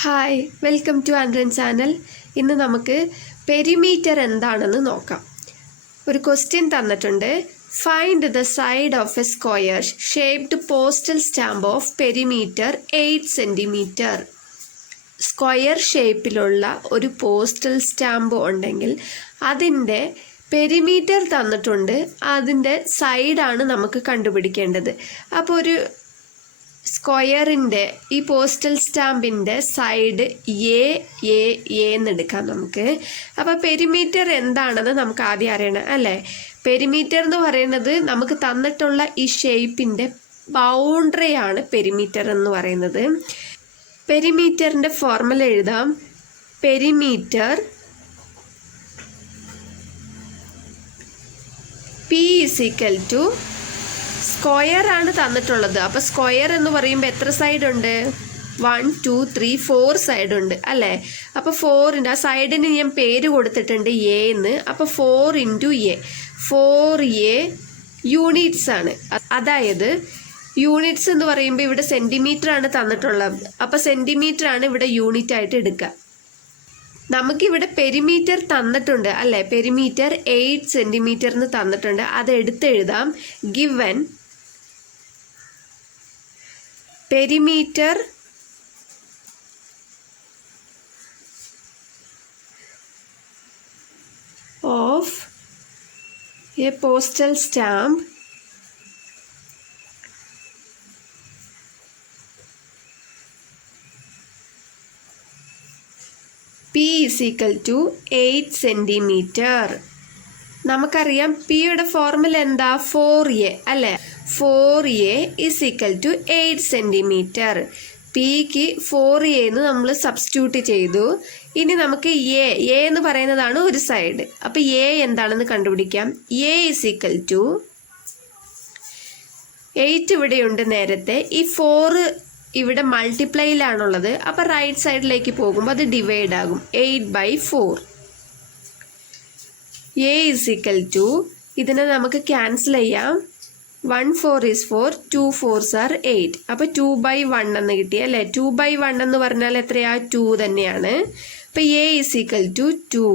Hi welcome to ആൻഡ്രൻ channel. ഇന്ന് നമുക്ക് പെരിമീറ്റർ എന്താണെന്ന് നോക്കാം. ഒരു ക്വസ്റ്റ്യൻ തന്നിട്ടുണ്ട്. Find the side of a square shaped postal stamp of perimeter 8 centimetre. Square ഷേപ്പിലുള്ള ഒരു പോസ്റ്റൽ സ്റ്റാമ്പ് ഉണ്ടെങ്കിൽ അതിൻ്റെ പെരിമീറ്റർ തന്നിട്ടുണ്ട്, അതിൻ്റെ സൈഡാണ് നമുക്ക് കണ്ടുപിടിക്കേണ്ടത്. അപ്പോൾ ഒരു സ്ക്വയറിൻ്റെ ഈ പോസ്റ്റൽ സ്റ്റാമ്പിൻ്റെ സൈഡ് എ എന്നെടുക്കാം നമുക്ക്. അപ്പോൾ പെരിമീറ്റർ എന്താണെന്ന് നമുക്ക് ആദ്യം അറിയണം അല്ലേ. പെരിമീറ്റർ എന്ന് പറയുന്നത് നമുക്ക് തന്നിട്ടുള്ള ഈ ഷേപ്പിൻ്റെ ബൗണ്ടറിയാണ് പെരിമീറ്റർ എന്ന് പറയുന്നത്. പെരിമീറ്ററിൻ്റെ ഫോർമുല എഴുതാം. Perimeter P is equal to square ആണ് തന്നിട്ടുള്ളത്. അപ്പോൾ സ്ക്വയർ എന്ന് പറയുമ്പോൾ എത്ര സൈഡ് ഉണ്ട്? 1 2 3 4 സൈഡ് ഉണ്ട് അല്ലേ. അപ്പോൾ 4ൻ്റെ ആ സൈഡിന് ഞാൻ പേര് കൊടുത്തിട്ടുണ്ട് എ എന്ന്. അപ്പോൾ 4 × എ, 4a യൂണിറ്റ്സ് ആണ്. അതായത് യൂണിറ്റ്സ് എന്ന് പറയുമ്പോൾ ഇവിടെ സെൻറ്റിമീറ്റർ ആണ് തന്നിട്ടുള്ളത്. അപ്പോൾ സെൻറ്റിമീറ്റർ ആണ് ഇവിടെ യൂണിറ്റ് ആയിട്ട് എടുക്കുക. നമുക്കിവിടെ പെരിമീറ്റർ തന്നിട്ടുണ്ട് അല്ലേ. പെരിമീറ്റർ 8 സെൻറ്റിമീറ്റർ എന്ന് തന്നിട്ടുണ്ട്. അത് എടുത്തെഴുതാം. Given perimeter of a postal stamp P is equal to 8 centimetre. നമുക്കറിയാം പിയുടെ ഫോർമുല എന്താ? 4a അല്ലേ. 4a is equal to 8 centimetre. Pick 4a എന്ന് നമ്മൾ സബ്സ്റ്റിറ്റ്യൂട്ട് ചെയ്തു. ഇനി നമുക്ക് എ എന്ന് പറയുന്നതാണ് ഒരു സൈഡ്. അപ്പോൾ എ എന്താണെന്ന് കണ്ടുപിടിക്കാം. a is equal to 8 ഇവിടെയുണ്ട് നേരത്തെ. ഈ 4 ഇവിടെ മൾട്ടിപ്ലൈയിലാണുള്ളത്. അപ്പോൾ റൈറ്റ് സൈഡിലേക്ക് പോകുമ്പോൾ അത് ഡിവൈഡ് ആകും. 8/4. a is equal to ഇതിനെ നമുക്ക് ക്യാൻസൽ ചെയ്യാം. 1 4 is 4, 2 4s are 8. അപ്പോൾ 2/1 എന്ന് കിട്ടി അല്ലേ. 2/1 എന്ന് പറഞ്ഞാൽ എത്രയാ? 2 തന്നെയാണ്. അപ്പോൾ a is equal to 2.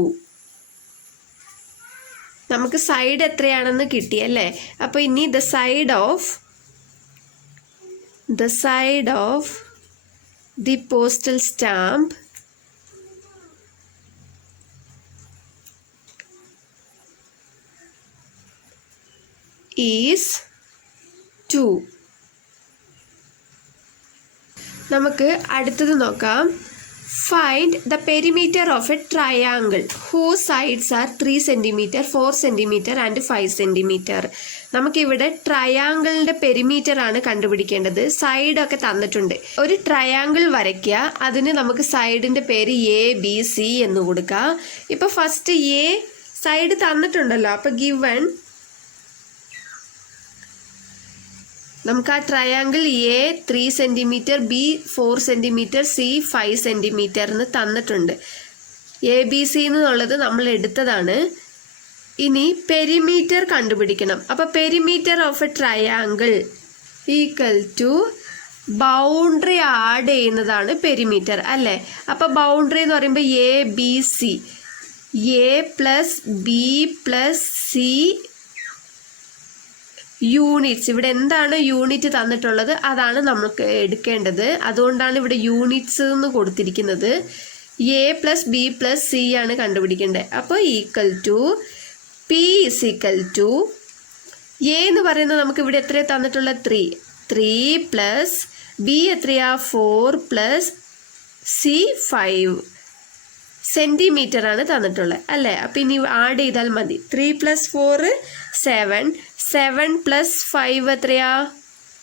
നമുക്ക് സൈഡ് എത്രയാണെന്ന് കിട്ടി അല്ലേ. അപ്പോൾ ഇനി the side of the postal stamp is 2. നമുക്ക് അടുത്തത് നോക്കാം. Find the perimeter of a triangle whose sides are 3 cm, 4 cm and 5 cm. നമുക്കിവിടെ ട്രയാങ്കിളിൻ്റെ പെരിമീറ്റർ ആണ് കണ്ടുപിടിക്കേണ്ടത്. സൈഡൊക്കെ തന്നിട്ടുണ്ട്. ഒരു ട്രയാങ്കിൾ വരയ്ക്കുക. അതിന് നമുക്ക് സൈഡിൻ്റെ പേര് ABC എന്ന് കൊടുക്കുക. ഇപ്പോൾ ഫസ്റ്റ് എ സൈഡ് തന്നിട്ടുണ്ടല്ലോ. അപ്പോൾ ഗിവൺ നമുക്ക് ആ triangle A 3 centimetre, B 4 centimetre, C 5 centimetre എന്ന് തന്നിട്ടുണ്ട്. ABC എന്നുള്ളത് നമ്മൾ എടുത്തതാണ്. ഇനി പെരിമീറ്റർ കണ്ടുപിടിക്കണം. അപ്പോൾ perimeter of a triangle equal to boundary add ചെയ്യുന്നതാണ് പെരിമീറ്റർ അല്ലേ. അപ്പോൾ ബൗണ്ടറി എന്ന് പറയുമ്പോൾ ABC, A plus B plus C units. ഇവിടെ എന്താണ് യൂണിറ്റ് തന്നിട്ടുള്ളത് അതാണ് നമുക്ക് എടുക്കേണ്ടത്. അതുകൊണ്ടാണ് ഇവിടെ യൂണിറ്റ്സ് എന്ന് കൊടുത്തിരിക്കുന്നത്. A plus B plus C ആണ് കണ്ടുപിടിക്കേണ്ടത്. അപ്പോൾ equal to P is equal to A എന്ന് പറയുന്നത് നമുക്ക് ഇവിടെ എത്രയാണ് തന്നിട്ടുള്ളത്? 3 പ്ലസ് ബി എത്രയാ? 4 പ്ലസ് സി 5 സെൻറ്റിമീറ്റർ ആണ് തന്നിട്ടുള്ളത് അല്ലേ. അപ്പം ഇനി ആഡ് ചെയ്താൽ മതി. 3 + 4 7, 7 + 5 എത്രയാ?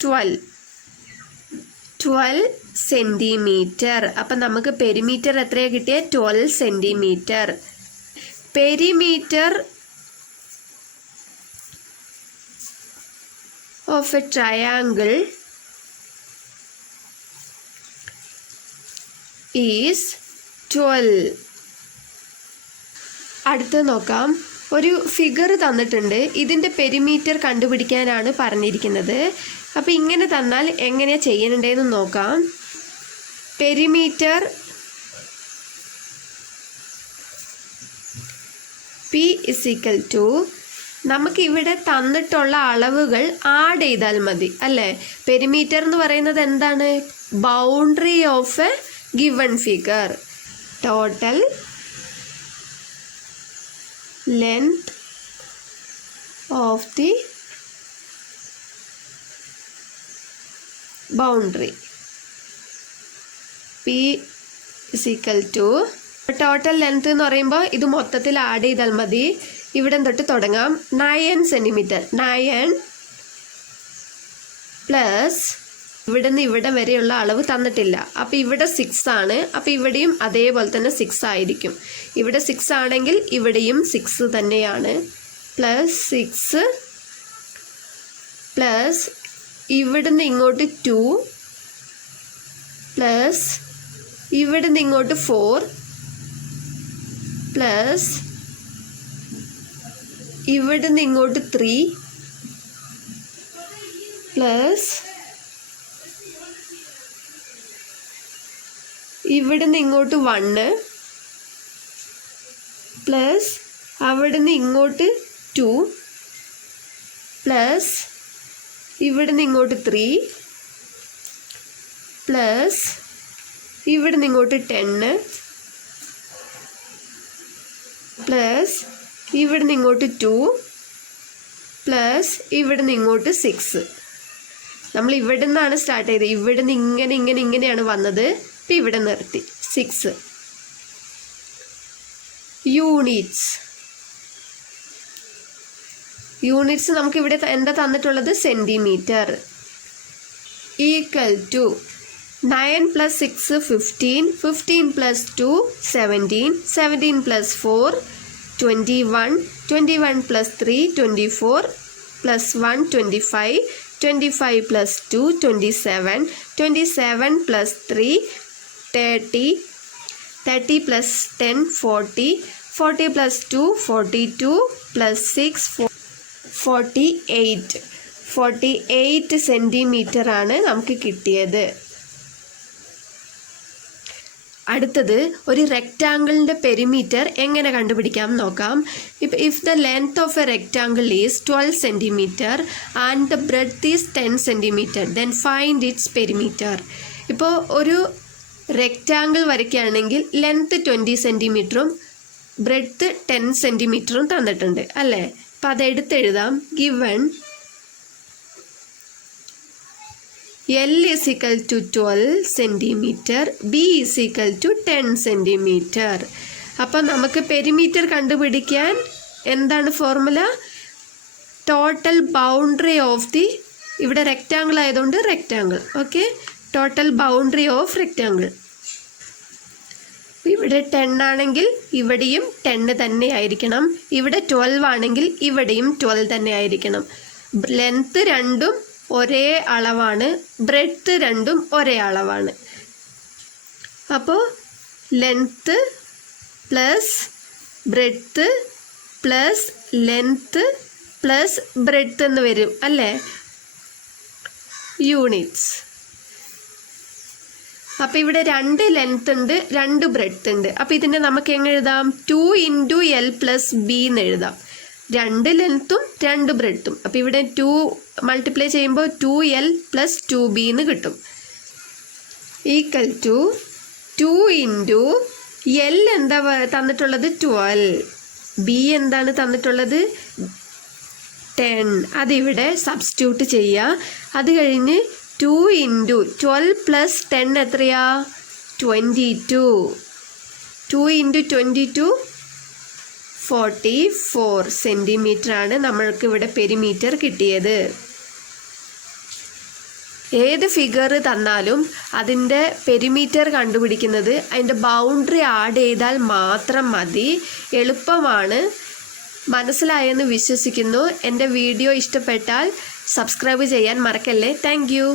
12 സെൻറ്റിമീറ്റർ. അപ്പം നമുക്ക് പെരിമീറ്റർ എത്രയാണ് കിട്ടിയത്? 12 centimetre. Perimeter of a triangle is 12. അടുത്ത് നോക്കാം. ഒരു ഫിഗർ തന്നിട്ടുണ്ട്. ഇതിൻ്റെ പെരിമീറ്റർ കണ്ടുപിടിക്കാനാണ് പറഞ്ഞിരിക്കുന്നത്. അപ്പോൾ ഇങ്ങനെ തന്നാൽ എങ്ങനെയാണ് ചെയ്യേണ്ടതെന്ന് നോക്കാം. Perimeter P is equal to നമുക്കിവിടെ തന്നിട്ടുള്ള അളവുകൾ ആഡ് ചെയ്താൽ മതി അല്ലേ. പെരിമീറ്റർ എന്ന് പറയുന്നത് എന്താണ്? Boundary of a given figure. Total length of the boundary. P is equal to total length എന്ന് പറയുമ്പോൾ ഇത് മൊത്തത്തിൽ ആഡ് ചെയ്താൽ മതി. ഇവിടെ തൊട്ട് തുടങ്ങാം. 9 സെൻറ്റിമീറ്റർ. 9 പ്ലസ് ഇവിടെ നിന്ന് ഇവിടെ വരെയുള്ള അളവ് തന്നിട്ടില്ല. അപ്പോൾ ഇവിടെ 6 ആണ്. അപ്പോൾ ഇവിടെയും അതേപോലെ തന്നെ 6 ആയിരിക്കും. ഇവിടെ 6 ആണെങ്കിൽ ഇവിടെയും 6 തന്നെയാണ്. പ്ലസ് 6 പ്ലസ് ഇവിടുന്ന് ഇങ്ങോട്ട് 2 പ്ലസ് ഇവിടുന്ന് ഇങ്ങോട്ട് 4 പ്ലസ് ഇവിടുന്ന് ഇങ്ങോട്ട് 3 പ്ലസ് ഇവിടുന്ന് ഇങ്ങോട്ട് 1 പ്ലസ് അവിടുന്ന് ഇങ്ങോട്ട് 2 പ്ലസ് ഇവിടുന്ന് ഇങ്ങോട്ട് 3 പ്ലസ് ഇവിടുന്ന് ഇങ്ങോട്ട് 10 പ്ലസ് ഇവിടുന്ന് ഇങ്ങോട്ട് 2 പ്ലസ് ഇവിടുന്ന് ഇങ്ങോട്ട് 6. നമ്മൾ ഇവിടെ നിന്നാണ് സ്റ്റാർട്ട് ചെയ്തത്. ഇവിടുന്ന് ഇങ്ങനെയാണ് വന്നത്. ഇപ്പം ഇവിടെ നിർത്തി. 6 യൂണിറ്റ്സ് നമുക്കിവിടെ എന്താ തന്നിട്ടുള്ളത്? Centimetre. Equal to 9 plus 6 15, 15 plus 2 17, 17 plus 4 21, 21 plus 3 24, plus 1 25, 25 plus 2 27, 27 plus 3 30, 30 plus 10 40, 40 plus 2 42, plus 6 48 centimetre ആണ് നമുക്ക് കിട്ടിയത്. അടുത്തത് ഒരു റെക്റ്റാങ്കിളിൻ്റെ പെരിമീറ്റർ എങ്ങനെ കണ്ടുപിടിക്കാം നോക്കാം. If the length of A rectangle is 12 centimetre and the breadth is 10 centimetre then find it's perimeter. ഇപ്പോൾ ഒരു റെക്റ്റാങ്കിൾ വരയ്ക്കുകയാണെങ്കിൽ ലെങ്ത്ത് 20 സെൻറ്റിമീറ്ററും ബ്രെഡ്ത്ത് 10 സെൻറ്റിമീറ്ററും തന്നിട്ടുണ്ട് അല്ലേ. അപ്പം അതെടുത്തെഴുതാം. Given L is equal to 12 centimetre, B is equal to 10 centimetre. അപ്പം നമുക്ക് perimeter കണ്ടുപിടിക്കാൻ എന്താണ് formula? Total boundary of the, ഇവിടെ റെക്റ്റാങ്കിൾ ആയതുകൊണ്ട് rectangle. Okay, total boundary of rectangle. ഇവിടെ 10 ആണെങ്കിൽ ഇവിടെയും 10 തന്നെ ആയിരിക്കണം. ഇവിടെ 12 ആണെങ്കിൽ ഇവിടെയും 12 തന്നെ ആയിരിക്കണം. ലെങ്ത്ത് രണ്ടും ഒരേ അളവാണ്, ബ്രെഡ്ത്ത് രണ്ടും ഒരേ അളവാണ്. അപ്പോൾ length plus breadth plus length plus breadth എന്ന് വരും അല്ലേ, യൂണിറ്റ്സ്. അപ്പോൾ ഇവിടെ 2 ലെങ്ത്ത് ഉണ്ട്, 2 ബ്രെഡ്ത്ത് ഉണ്ട്. അപ്പോൾ ഇതിനെ നമുക്ക് എങ്ങനെ എഴുതാം? 2 × L + B എന്ന് എഴുതാം. 2 ലെങ്ത്തും 2 ബ്രെഡ്ത്തും. അപ്പോൾ ഇവിടെ 2 മൾട്ടിപ്ലൈ ചെയ്യുമ്പോൾ 2L + 2B എന്ന് കിട്ടും. ഈക്വൽ ടു 2 × L എന്താ തന്നിട്ടുള്ളത്? 12. B എന്താണ് തന്നിട്ടുള്ളത്? 10. അതിവിടെ സബ്സ്റ്റിറ്റ്യൂട്ട് ചെയ്യുക. അത് കഴിഞ്ഞ് 2 × 12 + 10 എത്രയാ? 22. 2 × 22 44 സെൻറ്റിമീറ്റർ ആണ് നമ്മൾക്ക് ഇവിടെ പെരിമീറ്റർ കിട്ടിയത്. ഏത് ഫിഗർ തന്നാലും അതിൻ്റെ പെരിമീറ്റർ കണ്ടുപിടിക്കുന്നത് അതിൻ്റെ ബൗണ്ടറി ആഡ് ചെയ്താൽ മാത്രം മതി. എളുപ്പമാണ്. മനസ്സിലായെന്ന് വിശ്വസിക്കുന്നു. എൻ്റെ വീഡിയോ ഇഷ്ടപ്പെട്ടാൽ സബ്സ്ക്രൈബ് ചെയ്യാൻ മറക്കല്ലേ. Thank you.